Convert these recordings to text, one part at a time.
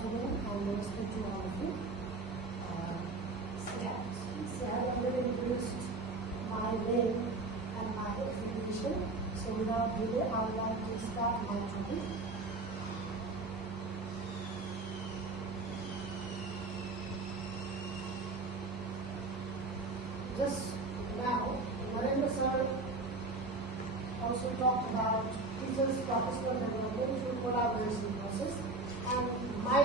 afternoon and namaste to all of you. So I have already introduced my name and my exhibition. So without delay, I would like to start my topic. Just now, Narendra sir also talked about teachers' professional development through collaboration process, and my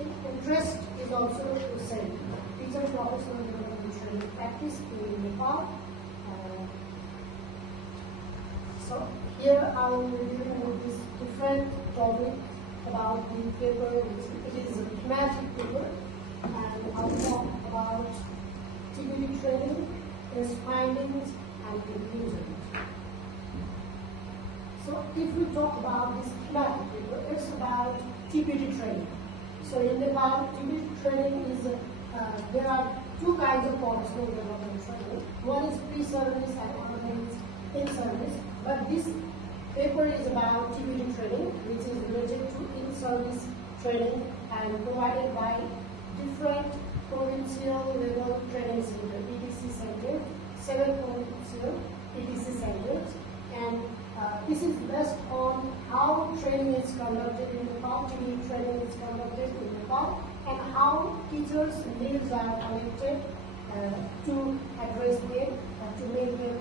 interest is also the same. Teacher professional development training practice in Nepal. So here I will be dealing with this different topic about the paper. It is a thematic paper, and I will talk about TPD training, its findings and conclusions. So if we talk about this thematic paper, it's about TPD training. So in Nepal, TPD training is, there are two kinds of professional development training. One is pre-service and another is in-service. But this paper is about TPD training, which is related to in-service training and provided by different provincial level training center, ETC center, 7 provincial ETC centers, and this is based on how training is conducted in Nepal, TPD training is conducted in Nepal, and how teachers' needs are collected to address them and to make them.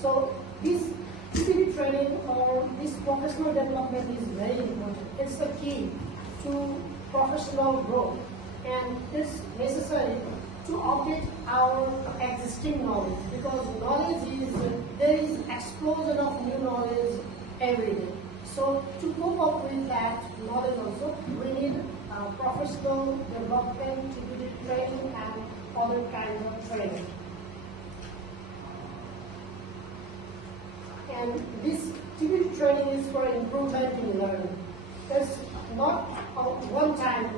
So this TPD training or this professional development is very important. It's the key to professional growth, and it's necessary to update our existing knowledge, because knowledge is, there is explosion of new knowledge every day. So to cope up with that knowledge also, we need professional development, TPD training and other kinds of training. And this TPD training is for improvement in learning. It's not a one-time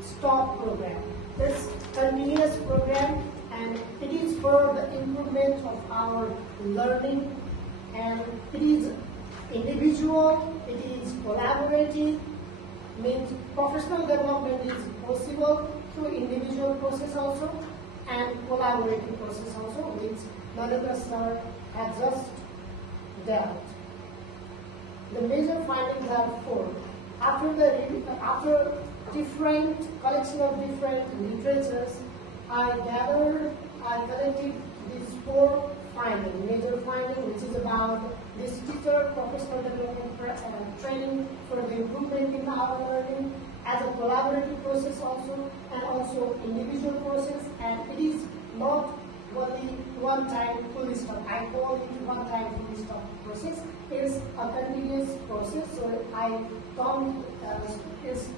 stop program. It's a continuous program, and it is for the improvement of our learning, and it is individual, it is collaborative, means professional development is possible through individual process also and collaborative process also, which Narendra sir has just dealt. The major findings are 4. After different collection of different literatures, I collected these 4 findings, major findings, which is about this teacher professional development training for the improvement in our learning as a collaborative process also, and also individual process, and it is not only one-time full stop. I call it one-time full stop process. It is a continuous process, so I come is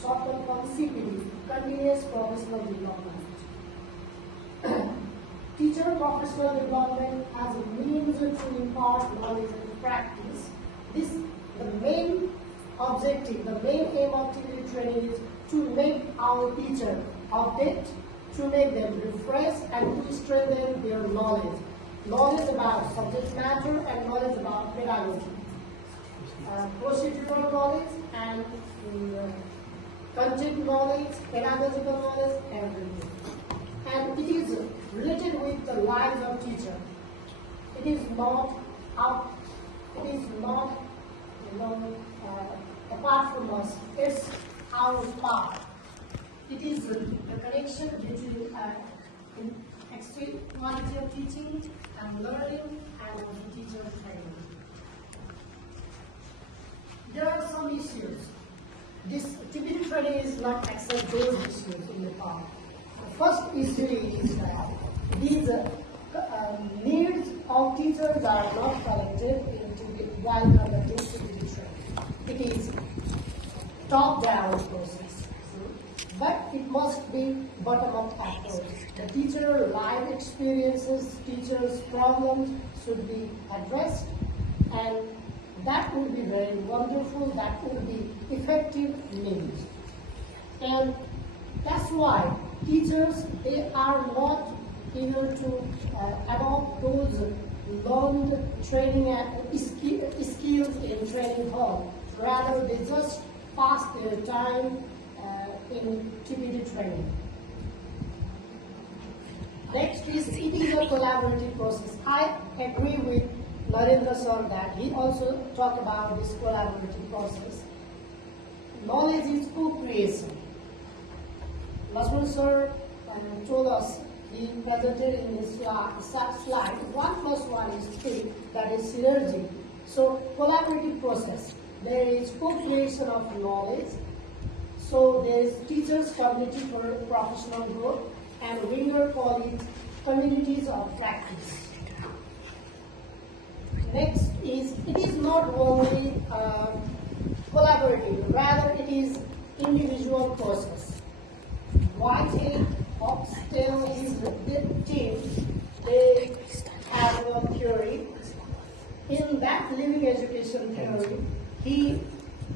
shortened from CPD, continuous professional development. Teacher professional development as a means to impart knowledge and practice. The main objective, the main aim of TPD training is to make our teacher update, to make them refresh and to strengthen their knowledge. Knowledge about subject matter and knowledge about pedagogy. Procedural knowledge and content knowledge, pedagogical knowledge, everything. And it is related with the lives of teacher. It is not apart from us. It's our part. It is the connection between extreme quality of teaching and learning and the teacher training. There are some issues. This TPD training is not accept those issues in the past. The first issue is that these needs of teachers are not collected while conducting TPD training. It is top-down process, but it must be bottom-up approach. The teacher life experiences, teachers' problems should be addressed, and that would be very wonderful, that would be effective means. And that's why teachers, they are not eager to adopt those learned training skills in training hall. rather they just pass their time in TPD training. Next is, it is a collaborative process. I agree with Narendra sir that he also talked about this collaborative process. Knowledge is co-creation. Lakshman sir told us, he presented in his slide, 1 plus 1 is 3, that is synergy. So collaborative process, there is co-creation of knowledge. So there is teachers community for professional growth, and Winger call it communities of practice. Next is, it is not only collaborative, rather it is individual process. Whitehead, Oxtel, his team, they have a theory. In that living education theory, he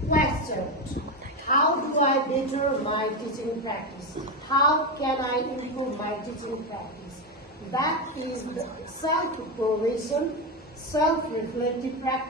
questioned, how do I better my teaching practice? How can I improve my teaching practice? That is the self-probation, self-reflective practice.